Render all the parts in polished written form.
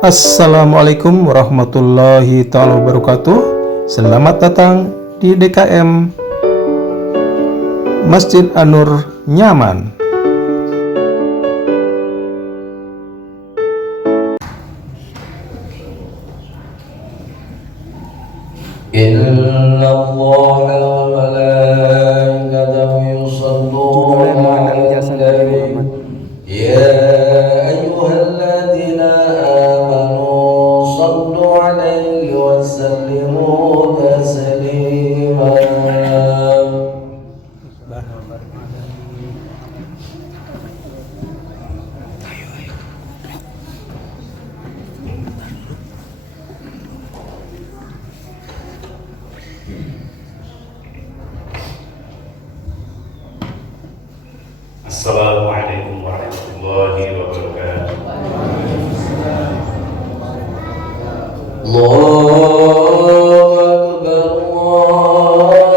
Assalamualaikum warahmatullahi taala wabarakatuh. Selamat datang di DKM Masjid An-Nur Nyaman. Innallaha wa malaikatahu yusholluna 'alan nabi ya ayyuhalladzina amanu shallu 'alaihi wa sallimu taslima. Assalamualaikum warahmatullahi wabarakatuh. Allahu akbar,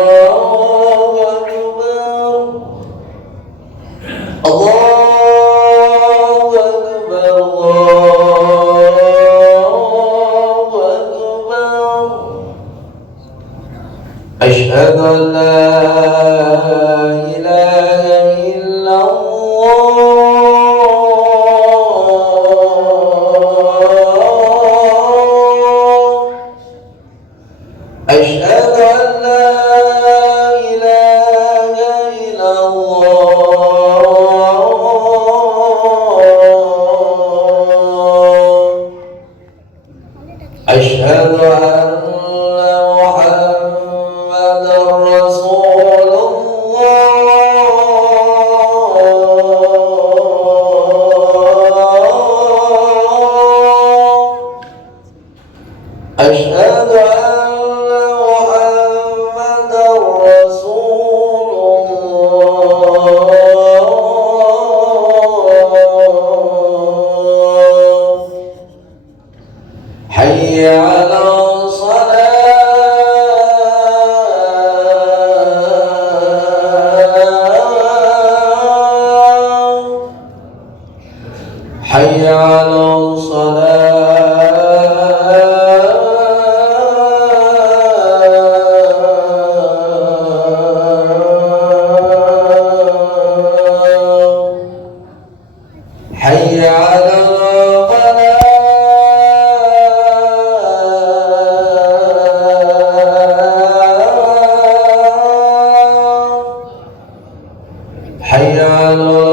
Allahu akbar, Allahu akbar, Allahu akbar. Asyhadu an la ilaha أشهد أن لا إله إلا الله أشهد أن محمدا رسول الله أشهد حي على الصلاة حي على الصلاة حي على حي على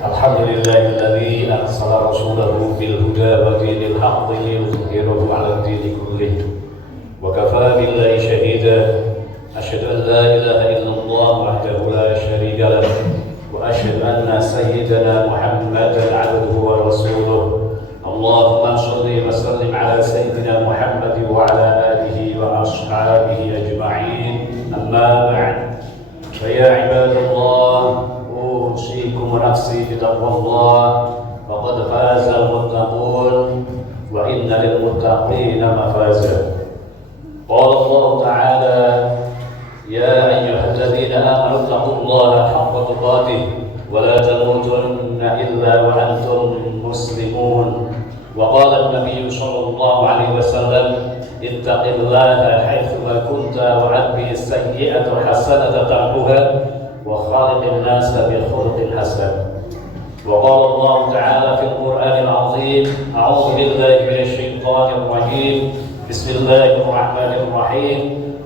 Alhamdulillahilladzi arsala rasulahu bil huda wa dinil haqqi liyudhhirahu 'ala ad-dini kullih wa kafaa billahi shahida. Asyhadu an la ilaha illallah wahdahu la syarika lah wa asyhadu anna sayyidana Muhammadan 'abduhu wa rasuluh. Allahumma shalli wa sallim 'ala sayyidina Muhammad wa 'ala alihi wa ashabihi ajma'in. Amma ba'd. Fa ya ibadallah أوصيكم ونفسي بتقوى الله فقد فاز المتقون وإن للمتقين مفازا. قال الله تعالى يا أيها الذين آمنوا اتقوا الله حق تقاته ولا تموتن إلا وأنتم مسلمون. وقال النبي صلى الله عليه وسلم اتق الله حيثما كنت وأتبع السيئة حسنة تمحها وخالق الناس بخلق حسن. وقال الله تعالى في القرآن العظيم أعوذ بالله من الشيطان الرجيم Bismillahirrahmanirrahim.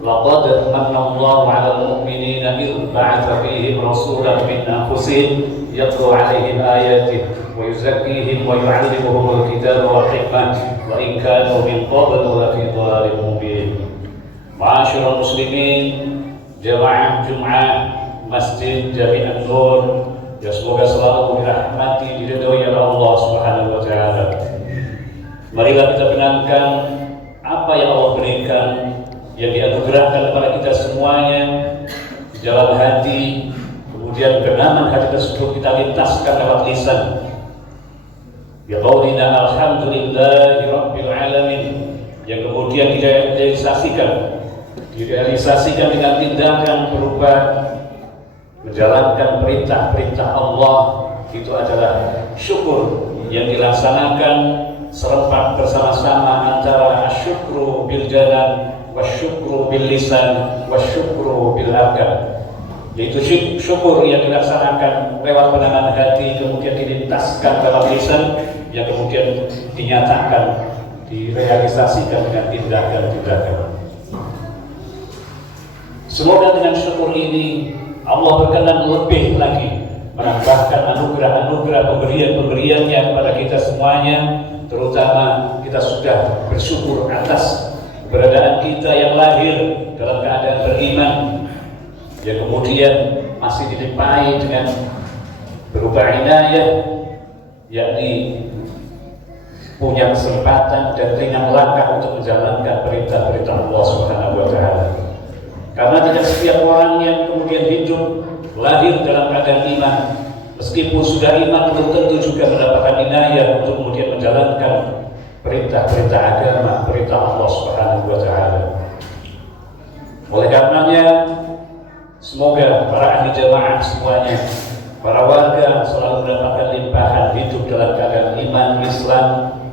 Laqad manna Allahu 'alal mu'minina idh ba'atha fihim rasulan min anfusihim yatlu 'alaihim ayatihi wa yuzakkihim wa yu'allimuhumul kitaba wal hikmah wa in kanu min qablu lafi dhalalin mubin. Ma'asyiral muslimin, jamaah Jum'ah Masjid Jami'an Nur, ya semoga selalu dirahmati, diridhoi oleh Allah Subhanahu wa taala. Marilah kita benamkan apa yang Allah berikan, yang dianugerahkan kepada kita semuanya di dalam hati, kemudian kenaman hati tersebut kita lintaskan lewat lisan. Ya qaulina alhamdulillahi rabbil alamin, yang kemudian kita direalisasikan dengan tindakan berupa menjalankan perintah-perintah Allah. Itu adalah syukur yang dilaksanakan serempak bersama-sama antara asyukru bil janan wasyukru bil lisan wasyukru bil arkan, yaitu syukur yang dilaksanakan lewat penahan hati, kemudian dilintaskan lewat lisan, yang kemudian dinyatakan, direalisasikan dengan tindakan-tindakan. Semoga dengan syukur ini Allah berkenan lebih lagi menambahkan anugerah-anugerah pemberian-pemberiannya kepada kita semuanya, terutama kita sudah bersyukur atas keberadaan kita yang lahir dalam keadaan beriman, yang kemudian masih dilimpahi dengan berupa inayah, yakni punya kesempatan dan ringan langkah untuk menjalankan perintah-perintah Allah Subhanahu wa taala. Karena tidak setiap orang yang kemudian hidup lahir dalam keadaan iman, meskipun sudah iman belum tentu juga mendapatkan inayah untuk kemudian menjalankan perintah-perintah agama, perintah Allah Subhanahu wa taala. Oleh karenanya, semoga para ahli jamaah semuanya, para warga selalu mendapatkan limpahan hidup dalam keadaan iman, Islam,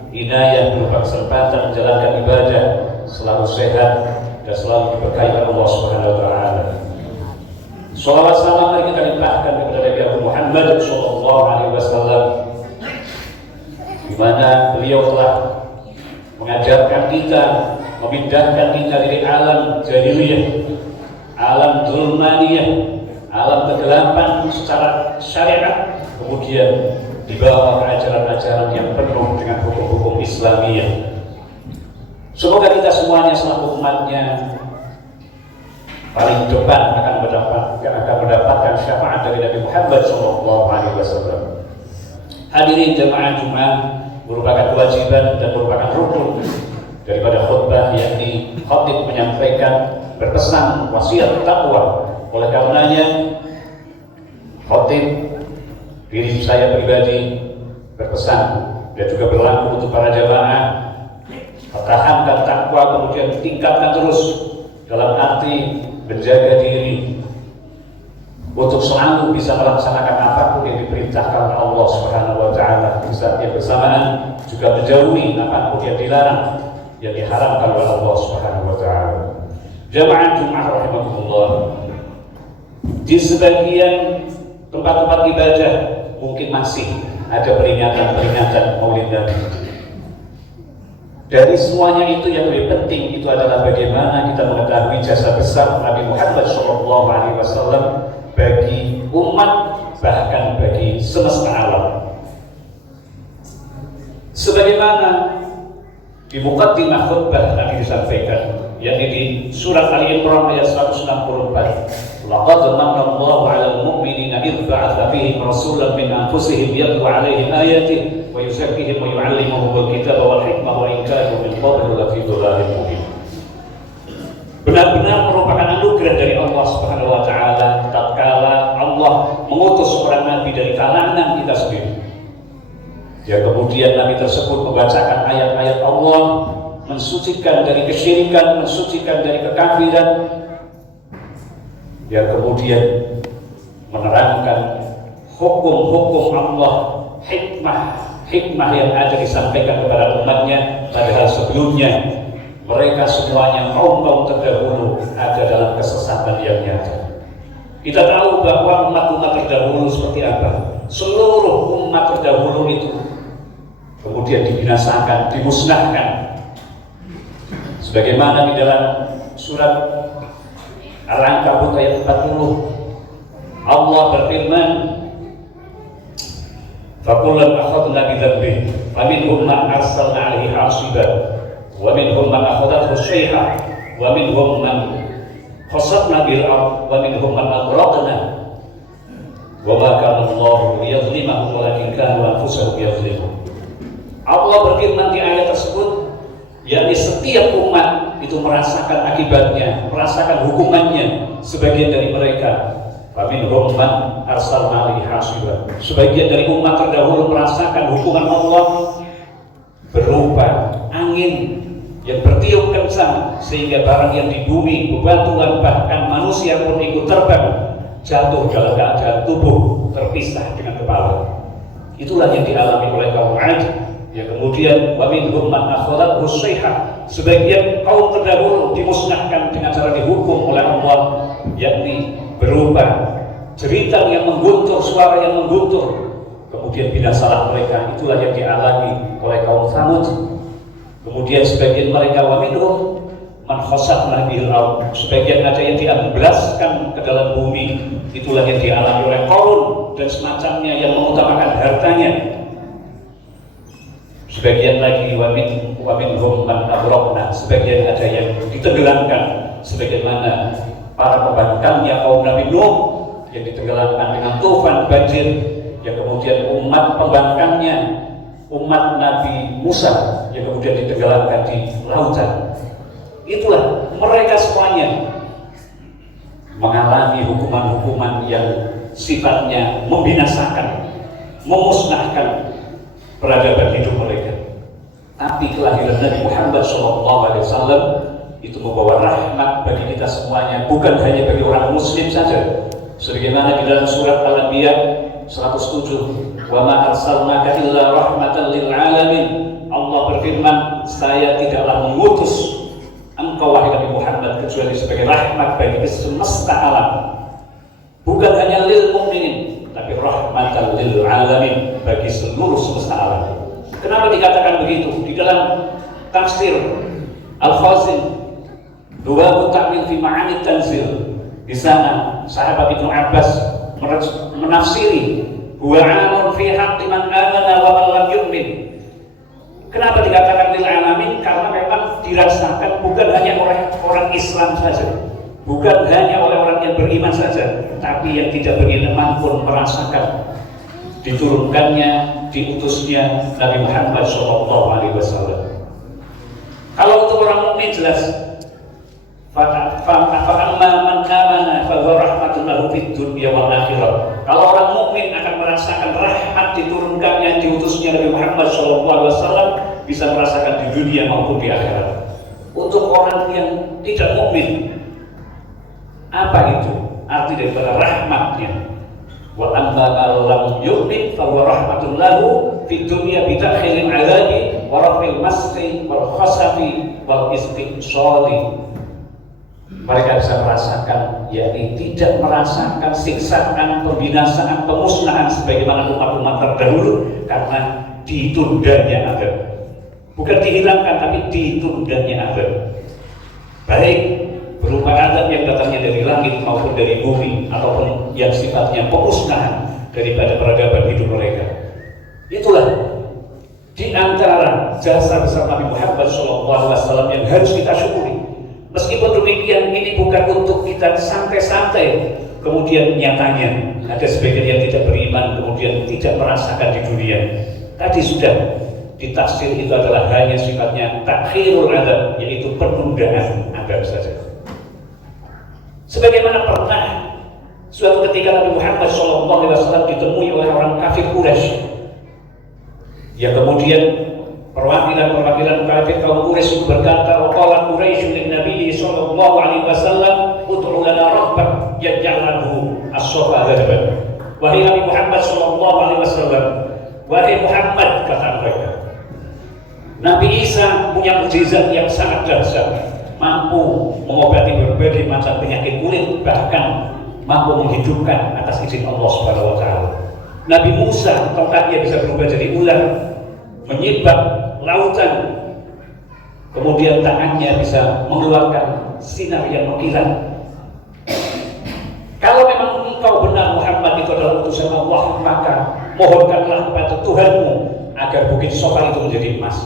inayah berupa kesempatan menjalankan ibadah, selalu sehat dan selalu diberkahi oleh Allah Subhanahu wa taala. Shalawat salam mari kita limpahkan kepada Nabi Muhammad sallallahu alaihi wasallam, di mana beliau telah mengajarkan kita, memindahkan kita dari alam jahiliyah, alam zulmaniyah, alam kegelapan secara syariat, kemudian dibawa ke ajaran-ajaran yang penuh dengan hukum-hukum Islamiyah. Semoga kita semuanya selaku umatnya paling depan akan mendapatkan syafaat dari Nabi Muhammad SAW. Hadirin jamaah Jumat, merupakan kewajiban dan merupakan rukun daripada khutbah, yakni khatib menyampaikan berpesan wasiat takwa. Oleh karenanya, khatib diri saya pribadi berpesan dan juga berlaku untuk para jamaah, pertahankan takwa, kemudian tingkatkan terus dalam arti menjaga diri untuk selalu bisa melaksanakan apapun yang diperintahkan oleh Allah Subhanahu wa taala, di saat yang bersamaan juga menjauhi apapun yang dilarang, yang diharamkan oleh Allah Subhanahu wa taala. Jamaah Jumat rahimakumullah, di sebagian tempat-tempat ibadah mungkin masih ada peringatan-peringatan Maulid Nabi. Dari semuanya itu yang lebih penting itu adalah bagaimana kita mengetahui jasa besar Nabi Muhammad SAW bagi umat, bahkan bagi semesta alam. Sebagaimana di muqaddimah khutbah Nabi disampaikan, yakni di surat Ali Imran ayat 164, laqad manna Allahu 'alal mu'minina idh ba'atha fihim rasulan min anfusihim yatlu 'alaihim ayatihi wa yuzakkihim wa yu'allimuhumul kitaba wal hikmah wa in kanu min qablu lafi dhalalin mubin. Benar-benar merupakan anugerah dari Allah Subhanahu wa taala tatkala Allah mengutus seorang nabi dari kalangan kita sendiri. Ya, kemudian nabi tersebut membacakan ayat-ayat Allah, mensucikan dari kesyirikan, mensucikan dari kekafiran. Ya, kemudian menerangkan hukum-hukum Allah, hikmah yang ada disampaikan kepada umatnya, padahal sebelumnya mereka semuanya kaum terdahulu ada dalam kesesatan yang nyata. Kita tahu bahwa umat-umat terdahulu seperti apa. Seluruh umat terdahulu itu kemudian dibinasakan, dimusnahkan. Sebagaimana di dalam surat Al-Ankabut ayat 40, Allah berfirman, "Fakullan akhadna bidzambih, faminhum man arsalna 'alaihi hasiban, wa minhum man akhadathu syai'ah, wa minhum man khasafna bil ard, wa minhum man aghraqna, wa ma kana Allahu liyadhlimahum walakin kanu anfusahum yadhlimun." Allah berfirman di ayat tersebut, yakni setiap umat itu merasakan akibatnya, merasakan hukumannya. Sebagian dari mereka, faminhum man arsalna 'alaihi hasiban, sebagian dari umat terdahulu merasakan hukuman Allah berupa angin yang bertiup kencang sehingga barang yang di bumi, bebatuan, bahkan manusia pun ikut terbang, jatuh dalam keadaan tubuh terpisah dengan kepala. Itulah yang dialami oleh kaum 'Ad. Ya, kemudian wa minhum man akhadathu syai'ah, sebagian kaum terdahulu dimusnahkan dengan cara dihukum oleh Allah, yakni berupa jeritan yang mengguntur, suara yang mengguntur, kemudian binasalah mereka. Itulah yang dialami oleh kaum Tsamud. Kemudian sebagian mereka wa minhum man khasafna bil ard, sebagian ada yang diamblaskan ke dalam bumi. Itulah yang dialami oleh Qarun dan semacamnya yang mengutamakan hartanya. Sebagian lagi wa minhum man aghraqna, sebagian ada yang ditenggelamkan, sebagaimana para pembangkangnya kaum Nabi Nuh yang ditenggelamkan dengan tufan banjir, yang kemudian umat pembangkangnya umat Nabi Musa yang kemudian ditenggelamkan di lautan. Itulah mereka semuanya mengalami hukuman-hukuman yang sifatnya membinasakan, memusnahkan peradaban hidup mereka. Tapi kelahiran Nabi Muhammad SAW itu membawa rahmat bagi kita semuanya, bukan hanya bagi orang muslim saja. Sebagaimana di dalam surat Al-Anbiya 107, "Wa ma arsalnaka illa rahmatan lil alamin." Allah berfirman, "Saya tidaklah mengutus engkau wahai Nabi Muhammad kecuali sebagai rahmat bagi semesta alam." Bukan hanya lil mukminin, tapi rahmatan lil alamin, bagi seluruh semesta alam. Kenapa dikatakan begitu? Di dalam tafsir Al-Khazin Duwabut Ta'wil fi Ma'ani Tanzil, di sana sahabat Ibnu Abbas menafsiri huwa 'amun fi haqqi man amana wa man lam yu'min. Kenapa dikatakan lil alamin? Karena memang dirasakan bukan hanya oleh orang Islam saja, bukan hanya oleh orang yang beriman saja, tapi yang tidak beriman pun merasakan diturunkannya, diutusnya Nabi Muhammad SAW. Kalau untuk orang mukmin jelas, fa'amma man amana fa huwa rahmatun lahu fid dunya wal akhirah. Kalau orang mukmin akan merasakan rahmat diturunkannya, diutusnya Nabi Muhammad SAW, bisa merasakan di dunia maupun di akhirat. Untuk orang yang tidak mukmin, apa itu arti daripada rahmatnya? Wa amma man lam yu'min fa huwa rahmatun lahu fid dunya bi ta'khiril 'adzabi wa raf'il masqi wal khasafi wal istiqsali. Mereka bisa merasakan, yakni tidak merasakan siksaan, pembinasaan, pemusnahan sebagaimana umat-umat terdahulu, karena ditundanya azab. Bukan dihilangkan, tapi ditundanya azab. Baik berupa azab yang datangnya dari langit maupun dari bumi, ataupun yang sifatnya pemusnahan daripada peradaban hidup mereka. Itulah di antara jasa besar Nabi Muhammad SAW yang harus kita syukuri. Meskipun demikian, ini bukan untuk kita santai-santai. Kemudian nyatanya ada sebagian yang tidak beriman, kemudian tidak merasakan di dunia. Tadi sudah ditafsir, itu adalah hanya sifatnya takhirul adab, yaitu penundaan adab saja. Sebagaimana pernah suatu ketika Nabi Muhammad SAW ditemui oleh orang kafir Quraisy, yang kemudian perwakilan kafir kaum Quraisy itu berkata, "Qala Quraisy lin Nabi sallallahu alaihi wasallam, ud'u lana rabbak yaj'alhu as-safa dzahban." Wahai Nabi Muhammad sallallahu alaihi wasallam, wahai Muhammad, kata mereka, Nabi Isa punya mukjizat yang sangat dahsyat, mampu mengobati berbagai macam penyakit kulit, bahkan mampu menghidupkan atas izin Allah Subhanahu wa taala. Nabi Musa tongkatnya bisa berubah jadi ular, menyibak lautan. kemudian tangannya bisa mengeluarkan sinar yang mengkilat. Kalau memang engkau benar Muhammad itu adalah utusan Allah, maka mohonkanlah kepada Tuhanmu agar bukit Safa itu menjadi emas.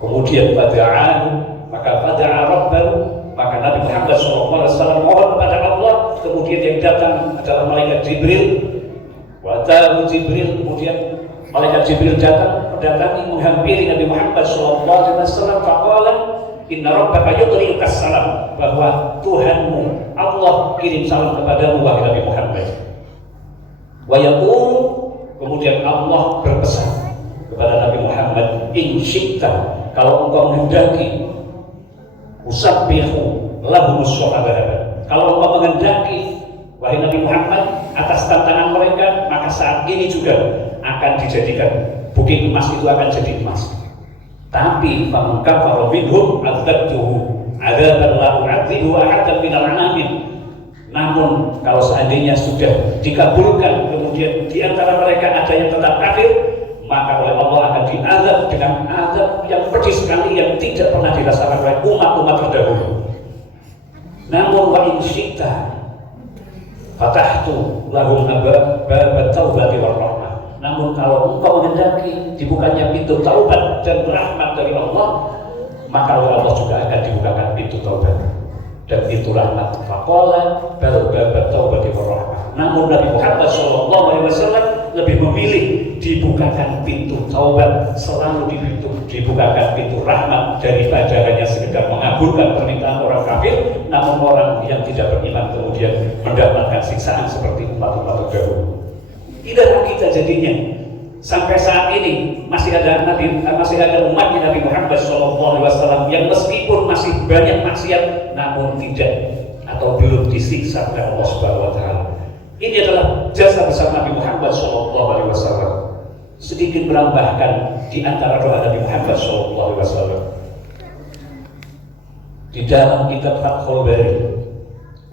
Kemudian fada'ahu, maka fada'a rabbahu, maka Nabi Muhammad SAW mohon kepada Allah. Kemudian yang datang adalah malaikat Jibril. Watahu Jibril, kemudian malaikat Jibril datang, mendatangi, menghampiri Nabi Muhammad SAW. Faqala inna rabbaka yudri'uka salam, bahwa Tuhanmu Allah kirim salam kepadamu wahai Nabi Muhammad. Wa yaqul, kemudian Allah berpesan kepada Nabi Muhammad, in syi'ta, kalau engkau menghendaki, usabbihu lahumus syuhada, kalau engkau menghendaki wahai Nabi Muhammad atas tantangan mereka, maka saat ini juga akan dijadikan bukit emas itu akan jadi emas. Tapi faman kafara minhum adzabtuhu adzaban la u'adzibu ahadan minal alamin. Namun kalau seandainya sudah dikabulkan, kemudian di antara mereka ada yang tetap kafir, maka oleh Allah akan diazab dengan azab yang pedih sekali yang tidak pernah dirasakan oleh umat-umat terdahulu. Namun wa in syi'ta fatahtu lahum bab taubati war rahmah. Namun kalau engkau menghendaki dibukanya pintu taubat dan rahmat dari Allah, maka oleh Allah juga akan dibukakan pintu taubat dan pintu rahmat. Faqala bal bab taubati war rahmah. Namun Nabi Muhammad SAW lebih memilih dibukakan pintu taubat, selalu dibukakan pintu rahmat daripada hanya sekedar mengabulkan permintaan orang kafir, namun orang yang tidak beriman kemudian mendapatkan siksaan seperti umat-umat terdahulu. Inilah kita jadinya sampai saat ini masih ada umatnya Nabi Muhammad SAW yang meskipun masih banyak maksiat, namun tidak atau belum disiksa oleh Allah Subhanahu Wa Taala. Ini adalah jasa besar Nabi Muhammad SAW. Sedikit menambahkan di antara doa Nabi Muhammad SAW. Di dalam kitab Fathul Bari,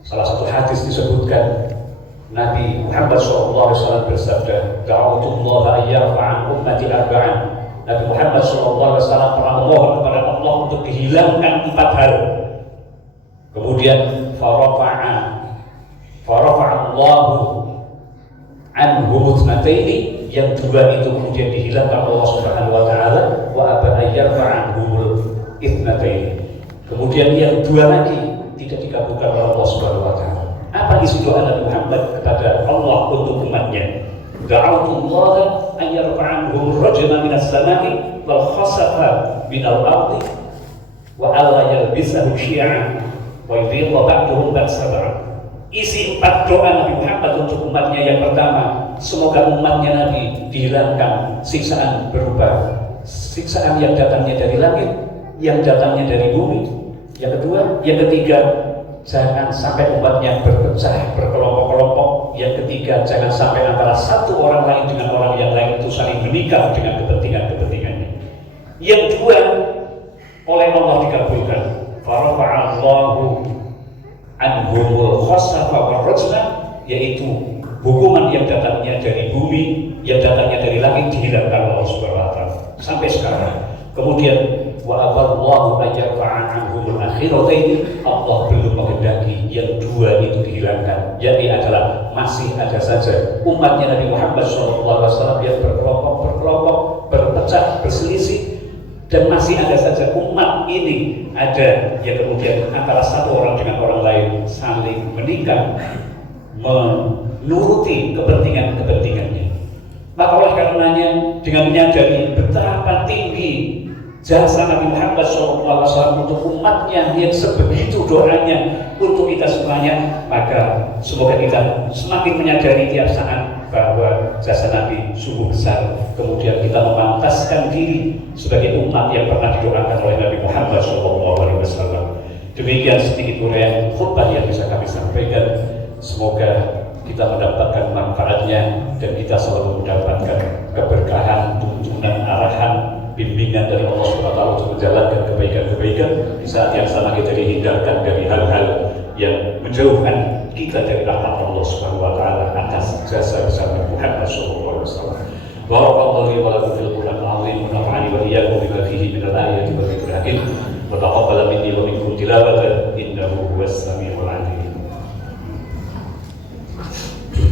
salah satu hadis disebutkan Nabi Muhammad SAW bersabda, "Da'autullaha ayyarfa'an ummati arba'an." Nabi Muhammad SAW pernah memohon kepada Allah untuk dihilangkan 4 hal. Kemudian farafa'allahu anhu mutnataini, yang 2 itu kemudian dihilangkan Allah Subhanahu wa taala, wa aba ayyarfa'anhumul itnataini. Kemudian yang 2 lagi tidak dikabulkan oleh Allah Subhanahu wa taala. Apa isi doa Nabi Muhammad kepada Allah untuk umatnya? Da'autullaha an yarfa'anhum rajma minas samai wal khasafa minal ardi wa alla yalbisahu syi'an wa yudhilla ba'duhum ba'sa ba'd. Isi 4 doa Nabi Muhammad untuk umatnya. Yang pertama, semoga umatnya Nabi dihilangkan siksaan berupa siksaan yang datangnya dari langit, yang datangnya dari bumi. Yang kedua, yang ketiga, jangan sampai umatnya berpecah berkelompok-kelompok. Yang ketiga, jangan sampai antara satu orang lain dengan orang yang lain itu saling menikah dengan kepentingan-kepentingannya. Yang 2 oleh Allah dikabulkan. Farafa'allahu anhumul khasafa war rajma, yaitu hukuman yang datangnya dari bumi, yang datangnya dari langit dihilangkan Allah Subhanahu wa taala sampai sekarang. Kemudian wa aballahu ayyafa'an anhumul akhirataini, Allah belum menghendaki yang 2 itu dihilangkan, yakni adalah masih ada saja umatnya Nabi Muhammad SAW yang berkelompok, berpecah, berselisih, dan masih ada saja umat ini ada yang kemudian antara satu orang dengan orang lain saling menikah menuruti kepentingannya. Maka oleh karenanya, dengan menyadari betapa tinggi jasa Nabi Muhammad SAW untuk umatnya yang sebegitu doanya untuk kita semuanya, maka semoga kita semakin menyadari tiap saat bahwa jasa Nabi sungguh besar. Kemudian kita memantaskan diri sebagai umat yang pernah didoakan oleh Nabi Muhammad SAW. Demikian sedikit uraian khutbah yang bisa kami sampaikan. Semoga kita mendapatkan manfaatnya dan kita selalu mendapatkan keberkahan, tuntunan, arahan, bimbingan dari Allah SWT untuk menjalankan kebaikan-kebaikan. Di saat yang sama kita dihindarkan dari hal-hal yang menjauhkan kita dari rahmat Allah SWT atas jasa besar Muhammad SAW. Barakallahu li wa lakum fil Qur'an al-azim wa nafa'ani wa iyyakum bima fihi min al-ayati wa dzikri الحكيم وتقبل مني ومنكم تلاوته إنه هو السميع العليم.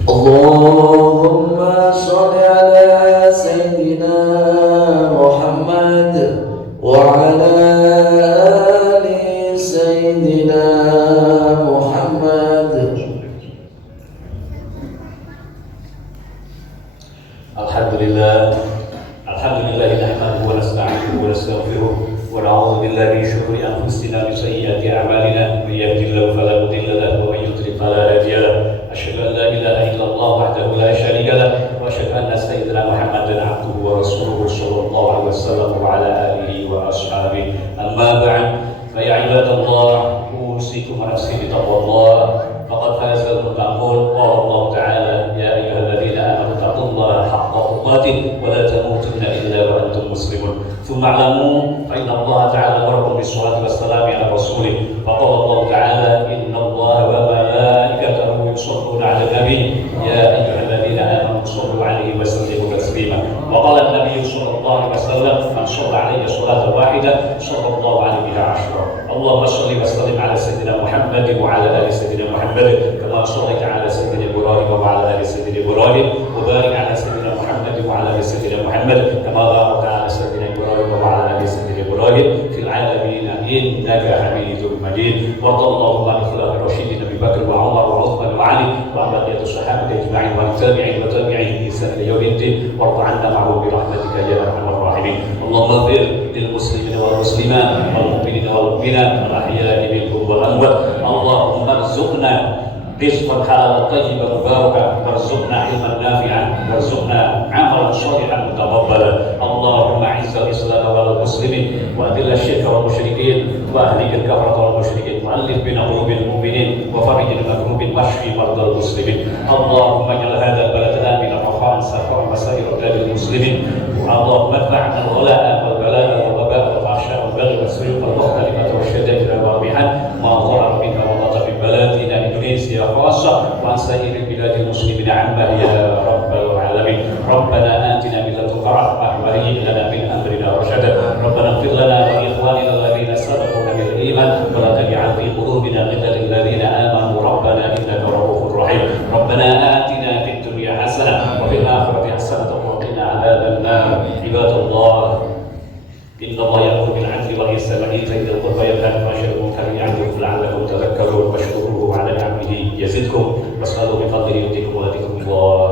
اللهم صل على سيدنا محمد وعلى آل سيدنا محمد. الحمد لله نحمده ونستعينه ونستغفره ونعوذ بالله من شرور انفسنا وسيئات اعمالنا، من يهده الله فلا مضل له ومن يضلل فلا هادي له. اشهد ان لا اله الا الله وحده لا شريك له، واشهد ان سيدنا محمدا عبده ورسوله صلى الله عليه وسلم وعلى اله واصحابه. اما بعد، فيا عباد الله، اوصيكم ونفسي بتقوى الله، فقد فاز المتقون. قال الله تعالى: يا ايها الذين امنوا اتقوا الله حق تقاته ولا تموتن الا وانتم مسلمون. ثم اعلموا فان الله تعالى امركم بالصلاه والسلام على رسوله، فقال الله تعالى: ان الله وملائكته يصلون على النبي يا ايها الذين امنوا صلوا عليه وسلموا تسليما. وقال النبي صلى الله عليه وسلم: من صلى علي صلاه واحده صلى الله عليه بها عشرا. اللهم صل وسلم على سيدنا محمد وعلى ال سيدنا محمد كما صليت على سيدنا ابراهيم وعلى ال سيدنا ابراهيم، وبارك على سيدنا محمد وعلى ال سيدنا محمد كما باركت على سيدنا ابراهيم وعلى ال سيدنا ابراهيم في العالمين انك حميد مجيد. وارض اللهم عن الخلفاء الراشدين ابي بكر وعمر وعثمان وعلي وعن بقيه الصحابه اجمعين والتابعين وتابعين باحسان الى يوم الدين، وارض عنا معهم برحمتك يا ارحم الراحمين. اللهم اغفر للمسلمين والمسلمات والمؤمنين والمؤمنات الاحياء منهم والاموات. اللهم ارزقنا رزقا حلالا طيبا مباركا، وارزقنا علما نافعا، وارزقنا عملا صالحا متقبلا. اللهم اعز الاسلام والمسلمين، واذل الشرك والمشركين، واهلك الكفره والمشركين، والف بين قلوب المؤمنين، وفرج المكروب، واشف مرضى المسلمين. اللهم اجعل هذا البلد امنا رخاء سخاء وسائر بلاد المسلمين. اللهم ادفع عنا الغلاء والبلاء والوباء والفحشاء والبغي والسرقه والمختلفه والشدائد والمحن ما ظهر منها وبطن من بلادنا اندونيسيا خاصه، وعن سائر بلاد المسلمين عامه يا رب العالمين. ربنا اتنا من لدنك رحمه وهيئ لنا من امرنا رشدا. ربنا اغفر لنا ولاخواننا الذين سبقونا بالايمان، ولا تجعل في قلوبنا غلا للذين امنوا ربنا انك رؤوف رحيم. ربنا اتنا في الدنيا حسنه وفي الاخره حسنه وقنا عذاب النار. عباد الله، إن الله يأمر بالعدل والإحسان وإيتاء ذي القربى وينهى عن الفحشاء والمنكر يعظكم لعلكم تذكرون. واشكروه على نعمه يزدكم، واسألوا من فضله يؤتكم ويؤتكم الله